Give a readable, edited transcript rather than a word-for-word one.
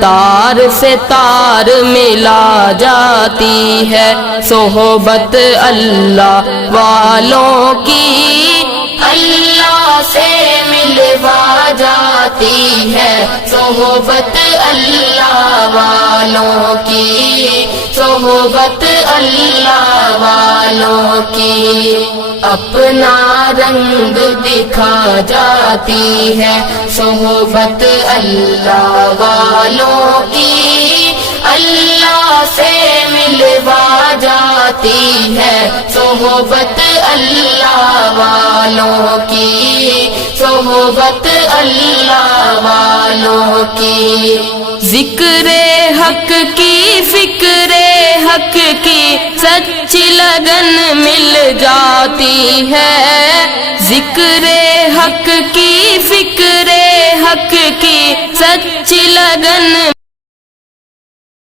تار سے تار ملا جاتی ہے صحبت اللہ والوں کی، اللہ سے ملوا جاتی ہے صحبت اللہ والوں کی، صحبت اللہ والوں کی، اپنا رنگ دکھا جاتی ہے صحبت اللہ والوں کی، اللہ سے ملوا جاتی ہے صحبت اللہ والوں کی، صحبت اللہ والوں کی، ذکر حق کی فکر حق کی سچی لگن مل جاتی ہے، ذکر حق کی فکر حق کی سچی لگن